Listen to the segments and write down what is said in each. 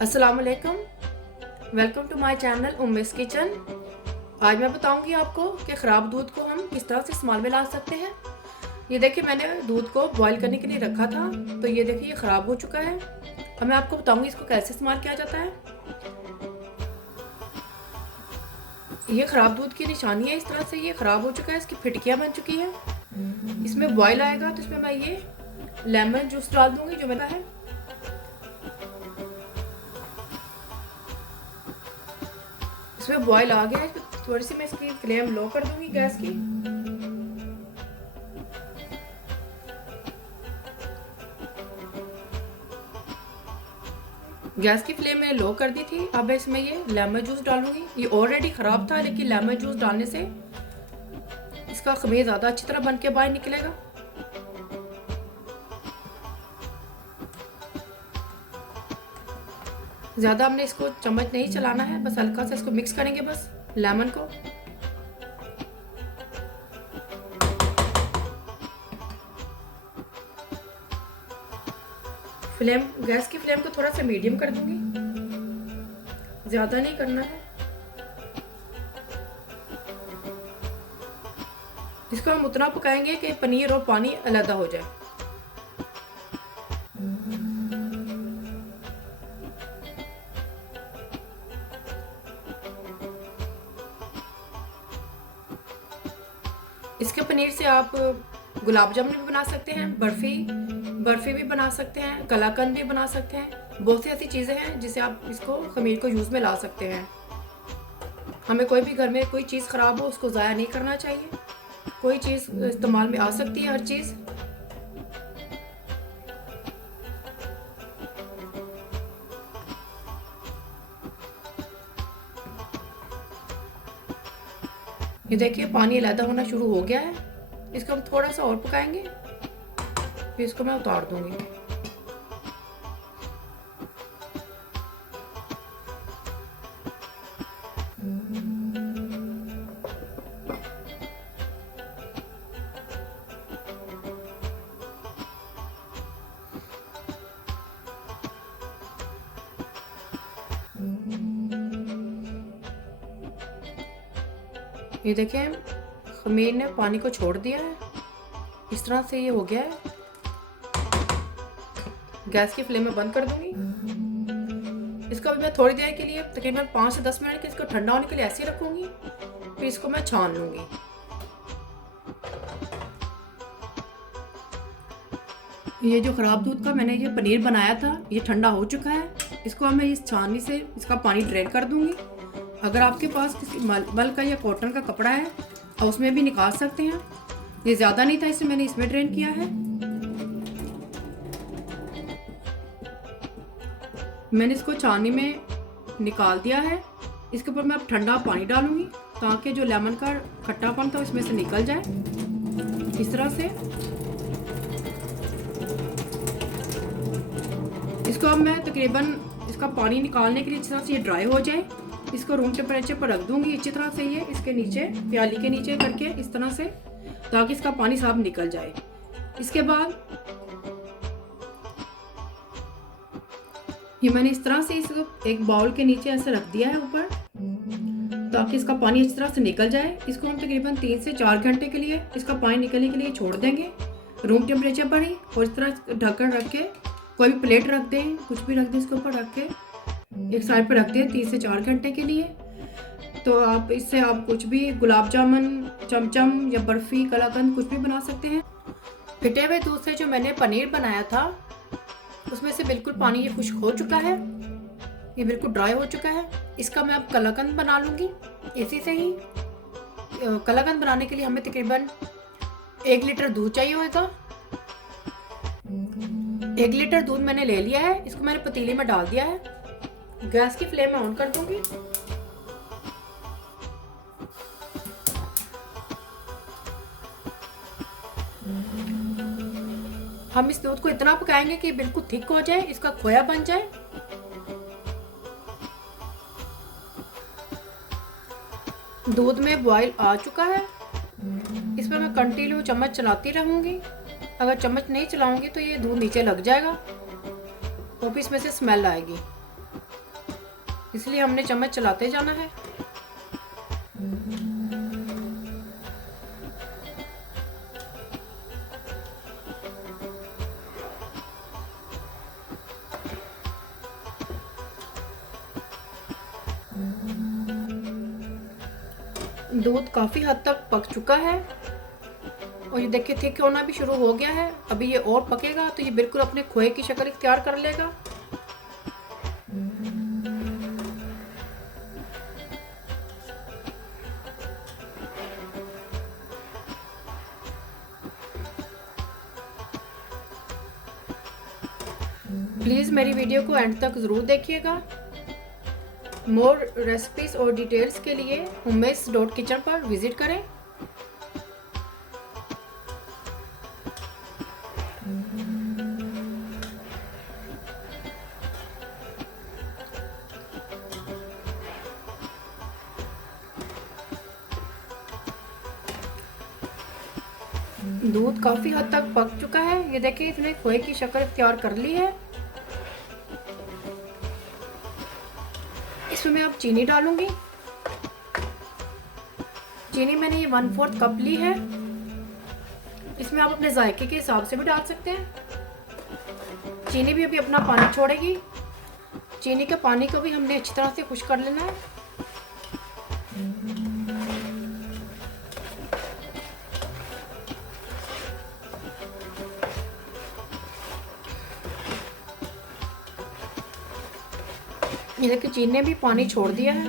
अस्सलाम वालेकुम, welcome to my channel Ummi's kitchen. आज मैं बताऊंगी आपको कि ख़राब दूध को हम किस तरह से इस्तेमाल में ला सकते हैं। ये देखिए, मैंने दूध को बॉईल करने के लिए रखा था, तो ये देखिए ये ख़राब हो चुका है। अब मैं आपको बताऊंगी इसको कैसे इस्तेमाल किया जाता है। ये ख़राब दूध की निशानी है, इस तरह से ये ख़राब हो चुका है, इसकी फिटकियाँ बन चुकी हैं। इसमें बॉयल आएगा तो इसमें मैं ये लेमन जूस डाल दूंगी जो मेरा है। इसमें बॉयल आ गया है, थोड़ी सी मैं इसकी फ्लेम लो कर दूंगी गैस की। गैस की फ्लेम मैंने लो कर दी थी। अब इसमें ये लेमन जूस डालूंगी। ये ऑलरेडी ख़राब था, लेकिन लेमन जूस डालने से इसका खमीर ज़्यादा अच्छी तरह बन के बाहर निकलेगा। ज़्यादा हमने इसको चम्मच नहीं चलाना है, बस हल्का सा इसको मिक्स करेंगे बस लेमन को। फ्लेम, गैस की फ्लेम को थोड़ा सा मीडियम कर दूंगी, ज़्यादा नहीं करना है। इसको हम उतना पकाएंगे कि पनीर और पानी अलग हो जाए। इसके पनीर से आप गुलाब जामुन भी बना सकते हैं, बर्फ़ी भी बना सकते हैं, कलाकंद भी बना सकते हैं। बहुत सी ऐसी चीज़ें हैं जिससे आप इसको खमीर को यूज़ में ला सकते हैं। हमें कोई भी घर में कोई चीज़ ख़राब हो उसको ज़ाया नहीं करना चाहिए। कोई चीज़ इस्तेमाल में आ सकती है, हर चीज़। ये देखिए पानी अलग होना शुरू हो गया है। इसको हम थोड़ा सा और पकाएंगे, फिर इसको मैं उतार दूंगी। ये देखें, खमीर ने पानी को छोड़ दिया है, इस तरह से ये हो गया है। गैस की फ्लेम में बंद कर दूंगी। इसको अभी मैं थोड़ी देर के लिए, तकरीबन 5 से 10 मिनट के इसको ठंडा होने के लिए ऐसे ही रखूंगी, फिर इसको मैं छान लूंगी। ये जो ख़राब दूध का मैंने ये पनीर बनाया था, ये ठंडा हो चुका है। इसको मैं इस छाननी से इसका पानी ड्रेन कर दूंगी। अगर आपके पास किसी मल का या कॉटन का कपड़ा है और उसमें भी निकाल सकते हैं। ये ज़्यादा नहीं था, इसलिए मैंने इसमें ड्रेन किया है। मैंने इसको छाननी में निकाल दिया है। इसके ऊपर मैं अब ठंडा पानी डालूंगी ताकि जो लेमन का खट्टापन था इसमें से निकल जाए, इस तरह से। इसको अब मैं तकरीबन इसका पानी निकालने के लिए इस तरह से ये ड्राई हो जाए, इसको रूम टेम्परेचर पर रख दूंगी अच्छी तरह से। ये इसके नीचे, प्याली के नीचे करके इस तरह से, ताकि इसका पानी साफ निकल जाए। इसके बाद ये मैंने इस तरह से इसको एक बाउल के नीचे ऐसे रख दिया है ऊपर, ताकि इसका पानी अच्छी तरह से निकल जाए। इसको हम तकरीबन 3 से 4 घंटे के लिए इसका पानी निकलने के लिए छोड़ देंगे रूम टेम्परेचर पर ही। और इस तरह ढक्कन रख के, कोई भी प्लेट रख दें, कुछ भी रख दें, इसके ऊपर रख के एक साइड पर रखते हैं 3 से 4 घंटे के लिए। तो आप इससे आप कुछ भी, गुलाब जामुन, चमचम या बर्फ़ी, कलाकंद, कुछ भी बना सकते हैं। फिटे हुए दूध से जो मैंने पनीर बनाया था उसमें से बिल्कुल पानी ये खुश्क हो चुका है, ये बिल्कुल ड्राई हो चुका है। इसका मैं अब कलाकंद बना लूँगी इसी से ही। कलाकंद बनाने के लिए हमें तकरीबन 1 लीटर दूध चाहिए होगा। 1 लीटर दूध मैंने ले लिया है, इसको मैंने पतीली में डाल दिया है। गैस की फ्लेम ऑन कर दूंगी। हम इस दूध को इतना पकाएंगे कि बिल्कुल थिक हो जाए, इसका खोया बन जाए। दूध में बॉईल आ चुका है। इसमें मैं कंटिन्यू चम्मच चलाती रहूंगी। अगर चम्मच नहीं चलाऊंगी तो ये दूध नीचे लग जाएगा और फिर इसमें से स्मेल आएगी। इसलिए हमने चम्मच चलाते जाना है। दूध काफ़ी हद तक पक चुका है और ये देखिए थिक होना भी शुरू हो गया है। अभी ये और पकेगा तो ये बिल्कुल अपने खोए की शक्ल इख्तियार कर लेगा। प्लीज़ मेरी वीडियो को एंड तक ज़रूर देखिएगा। मोर रेसिपीज़ और डिटेल्स के लिए umesh.kitchen पर विज़िट करें। दूध काफ़ी हद तक पक चुका है। ये देखिए इसने खोए की शक्ल इख्तियार कर ली है। इसमें मैं अब चीनी डालूंगी। चीनी मैंने ये 1/4 कप ली है। इसमें आप अपने जायके के हिसाब से भी डाल सकते हैं। चीनी भी अभी अपना पानी छोड़ेगी। चीनी के पानी को भी हमने अच्छी तरह से खुश कर लेना है। ये देखिए चीनी ने भी पानी छोड़ दिया है।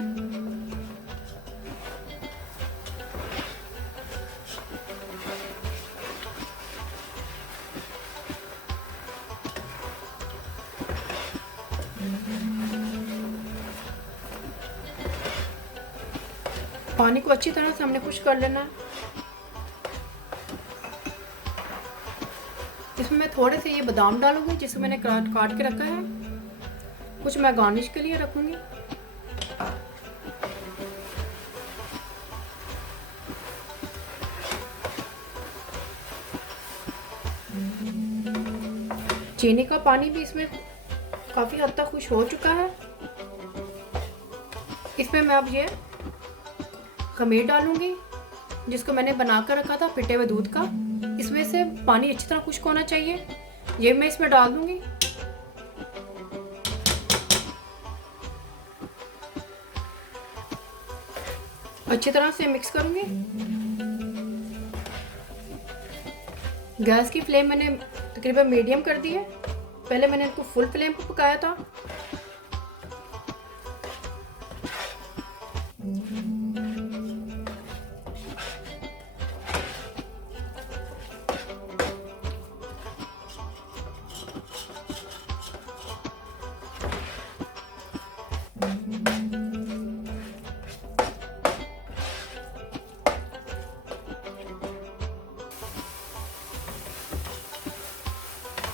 पानी को अच्छी तरह से हमने खुश कर लेना है। इसमें मैं थोड़े से ये बादाम डालूंगी जिसे मैंने काट के रखा है। कुछ मैं गार्निश के लिए रखूंगी। चीनी का पानी भी इसमें काफ़ी हद तक खुश हो चुका है। इसमें मैं अब ये खमीर डालूंगी जिसको मैंने बनाकर रखा था फिटे हुए दूध का। इसमें से पानी अच्छी तरह खुश्क होना चाहिए। ये मैं इसमें डाल दूंगी। अच्छी तरह से मिक्स करूंगी। गैस की फ्लेम मैंने तकरीबन मीडियम कर दी है। पहले मैंने इनको फुल फ्लेम पर पकाया था।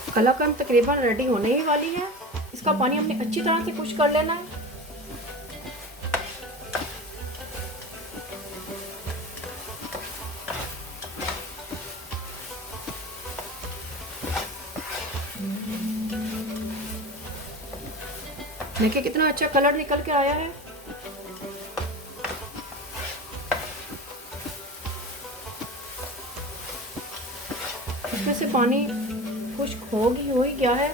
कलाकंद तकरीबन रेडी होने ही वाली है। इसका पानी हमने अच्छी तरह से खुश कर लेना है। देखिए कितना अच्छा कलर निकल के आया है। इसमें से पानी खुश्क हो ही गया है।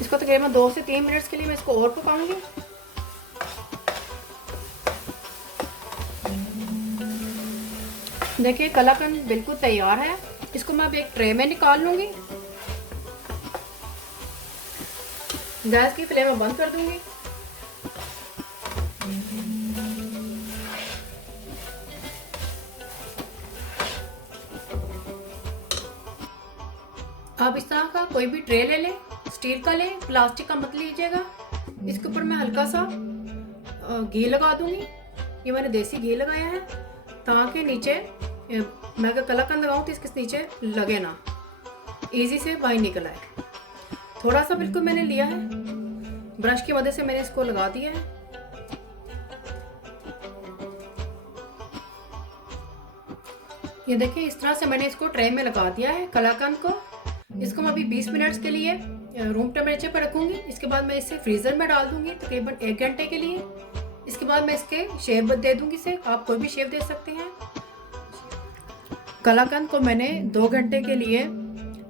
इसको तकरीबन 2 से 3 मिनट्स के लिए मैं इसको और पकाऊंगी। देखिए कलाकंद बिल्कुल तैयार है। इसको मैं अब एक ट्रे में निकाल लूंगी। गैस की फ्लेम बंद कर दूंगी। आप इस तरह का कोई भी ट्रे ले लें, स्टील का लें, प्लास्टिक का मत लीजिएगा। इसके ऊपर मैं हल्का सा घी लगा दूंगी। ये मैंने देसी घी लगाया है ताकि नीचे मैं अगर कलाकंद लगाऊँ तो इसके नीचे लगे ना, इजी से बाहर निकल आए। थोड़ा सा बिल्कुल मैंने लिया है, ब्रश की मदद से मैंने इसको लगा दिया है। ये देखिए इस तरह से मैंने इसको ट्रे में लगा दिया है कलाकंद को। इसको मैं अभी 20 मिनट्स के लिए रूम टेम्परेचर पर रखूँगी। इसके बाद मैं इसे फ्रीज़र में डाल दूँगी तकरीबन 1 घंटे के लिए। इसके बाद मैं इसके शेप दे दूँगी इसे, आप कोई भी शेप दे सकते हैं। कलाकंद को मैंने 2 घंटे के लिए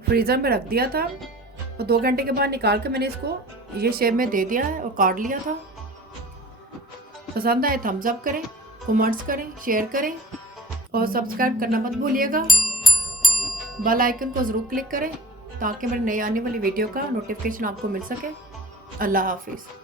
फ्रीज़र में रख दिया था और 2 घंटे के बाद निकाल के मैंने इसको ये शेप में दे दिया है और काट लिया था। पसंद आए थम्स अप करें, कमेंट्स करें, शेयर करें और सब्सक्राइब करना मत भूलिएगा। बेल आइकन को ज़रूर क्लिक करें ताकि मेरे नई आने वाली वीडियो का नोटिफिकेशन आपको मिल सके। अल्लाह हाफिज़।